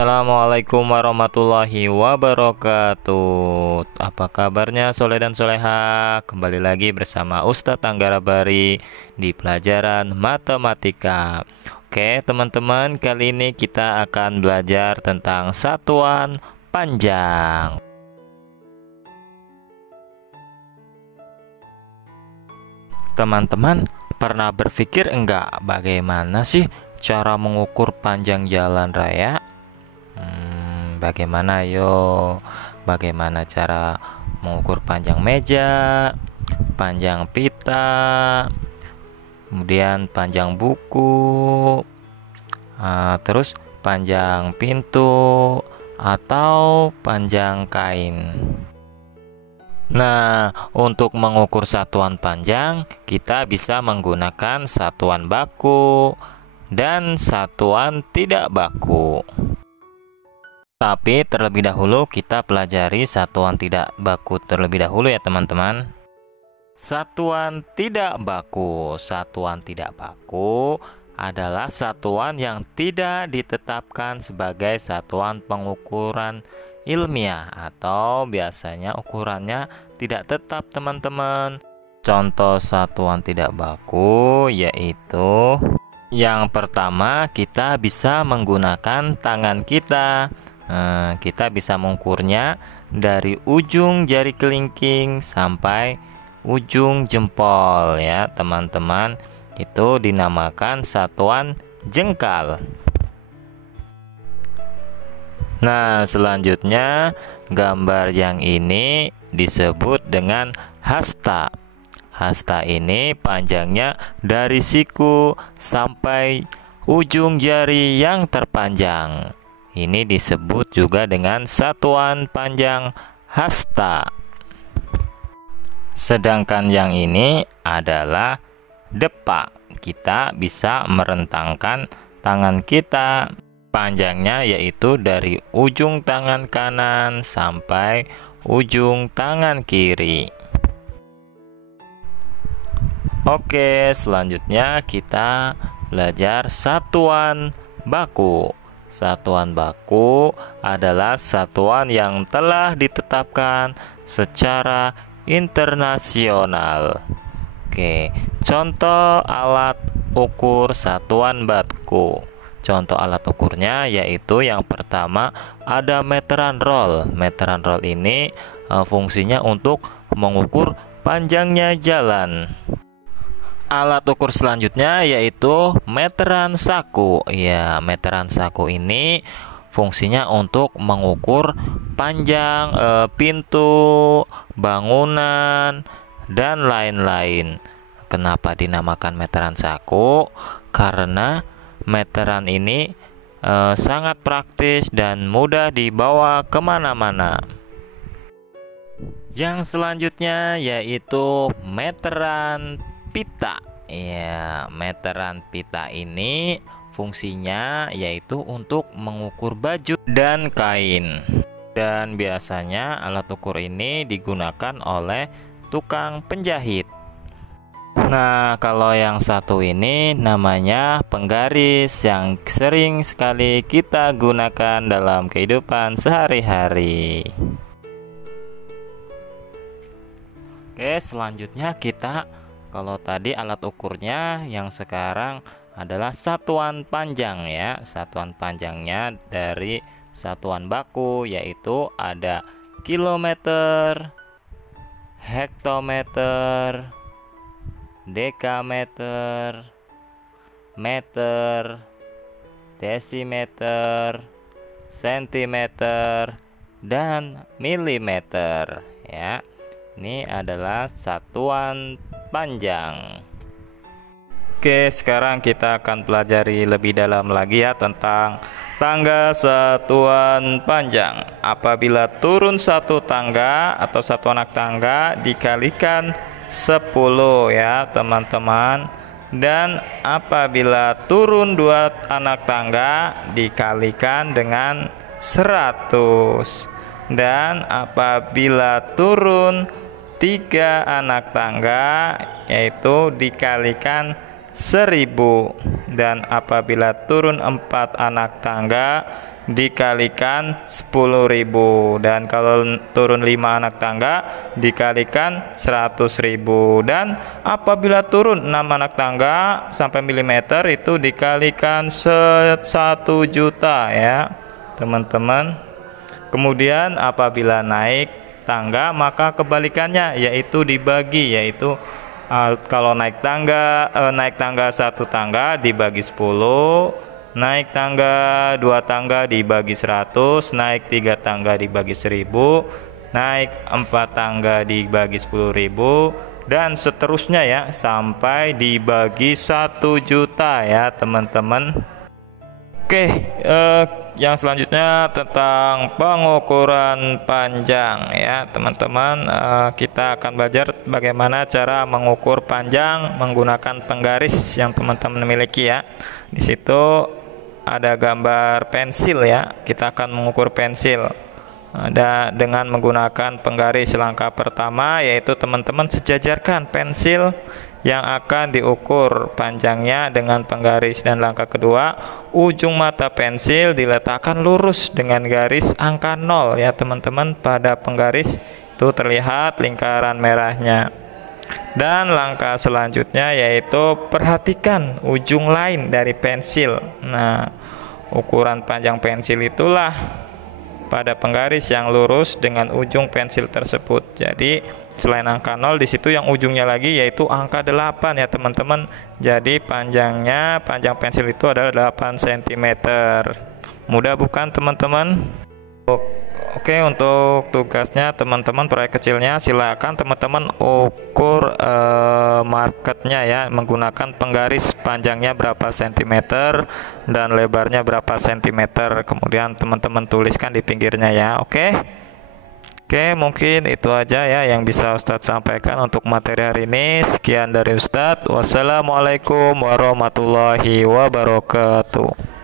Assalamualaikum warahmatullahi wabarakatuh. Apa kabarnya soleh dan soleha? Kembali lagi bersama Ustadz Anggara Bari di pelajaran matematika. Oke teman-teman, kali ini kita akan belajar tentang satuan panjang. Teman-teman pernah berpikir enggak bagaimana sih cara mengukur panjang jalan raya? Bagaimana bagaimana cara mengukur panjang meja, panjang pita, kemudian panjang buku, terus panjang pintu atau panjang kain. Nah, untuk mengukur satuan panjang, kita bisa menggunakan satuan baku dan satuan tidak baku. Tapi terlebih dahulu kita pelajari satuan tidak baku terlebih dahulu ya teman-teman. Satuan tidak baku. Satuan tidak baku adalah satuan yang tidak ditetapkan sebagai satuan pengukuran ilmiah atau biasanya ukurannya tidak tetap teman-teman. Contoh satuan tidak baku yaitu yang pertama, kita bisa menggunakan tangan kita. Kita bisa mengukurnya dari ujung jari kelingking sampai ujung jempol ya teman-teman. Itu dinamakan satuan jengkal. Nah, selanjutnya gambar yang ini disebut dengan hasta. Hasta ini panjangnya dari siku sampai ujung jari yang terpanjang. Ini disebut juga dengan satuan panjang hasta. Sedangkan yang ini adalah depa. Kita bisa merentangkan tangan kita. Panjangnya yaitu dari ujung tangan kanan sampai ujung tangan kiri. Oke, selanjutnya kita belajar satuan baku. Satuan baku adalah satuan yang telah ditetapkan secara internasional. Oke, contoh alat ukur satuan baku. Contoh alat ukurnya yaitu yang pertama ada meteran roll. Meteran roll ini fungsinya untuk mengukur panjangnya jalan. Alat ukur selanjutnya yaitu meteran saku. Ya, meteran saku ini fungsinya untuk mengukur panjang pintu, bangunan, dan lain-lain. Kenapa dinamakan meteran saku? Karena meteran ini sangat praktis dan mudah dibawa kemana-mana. Yang selanjutnya yaitu meteran pita. Ya, meteran pita ini fungsinya yaitu untuk mengukur baju dan kain. Dan biasanya alat ukur ini digunakan oleh tukang penjahit. Nah, kalau yang satu ini namanya penggaris yang sering sekali kita gunakan dalam kehidupan sehari-hari. Oke, selanjutnya kita kalau tadi alat ukurnya, yang sekarang adalah satuan panjang ya. Satuan panjangnya dari satuan baku yaitu ada kilometer, hektometer, dekameter, meter, desimeter, sentimeter, dan milimeter ya. Ini adalah satuan panjang. Oke, sekarang kita akan pelajari lebih dalam lagi ya tentang tangga satuan panjang. Apabila turun satu tangga atau satu anak tangga dikalikan 10 ya teman-teman. Dan apabila turun 2 anak tangga dikalikan dengan 100. Dan apabila turun 3 anak tangga yaitu dikalikan 1000. Dan apabila turun 4 anak tangga dikalikan 10.000, dan kalau turun 5 anak tangga dikalikan 100.000, dan apabila turun 6 anak tangga sampai milimeter itu dikalikan 1 juta ya teman-teman. Kemudian apabila naik tangga maka kebalikannya, yaitu dibagi, yaitu kalau naik tangga 1 tangga dibagi 10, naik tangga 2 tangga dibagi 100, naik 3 tangga dibagi 1000, naik 4 tangga dibagi 10.000, dan seterusnya ya sampai dibagi 1 juta ya teman-teman. Oke, yang selanjutnya tentang pengukuran panjang ya teman-teman. Kita akan belajar bagaimana cara mengukur panjang menggunakan penggaris yang teman-teman miliki ya. Di situ ada gambar pensil ya. Kita akan mengukur pensil dengan menggunakan penggaris. Langkah pertama yaitu teman-teman sejajarkan pensil yang akan diukur panjangnya dengan penggaris, dan langkah kedua, ujung mata pensil diletakkan lurus dengan garis angka 0 ya teman-teman. Pada penggaris itu terlihat lingkaran merahnya. Dan langkah selanjutnya yaitu perhatikan ujung lain dari pensil. Nah, ukuran panjang pensil itulah pada penggaris yang lurus dengan ujung pensil tersebut. Jadi selain angka 0 di situ yang ujungnya lagi yaitu angka 8 ya teman-teman. Jadi panjang pensil itu adalah 8 cm. Mudah bukan teman-teman? Oke, untuk tugasnya teman-teman, proyek kecilnya silakan teman-teman ukur marketnya ya menggunakan penggaris, panjangnya berapa cm dan lebarnya berapa cm. Kemudian teman-teman tuliskan di pinggirnya ya. Oke, mungkin itu aja ya yang bisa Ustadz sampaikan untuk materi hari ini. Sekian dari Ustadz. Wassalamualaikum warahmatullahi wabarakatuh.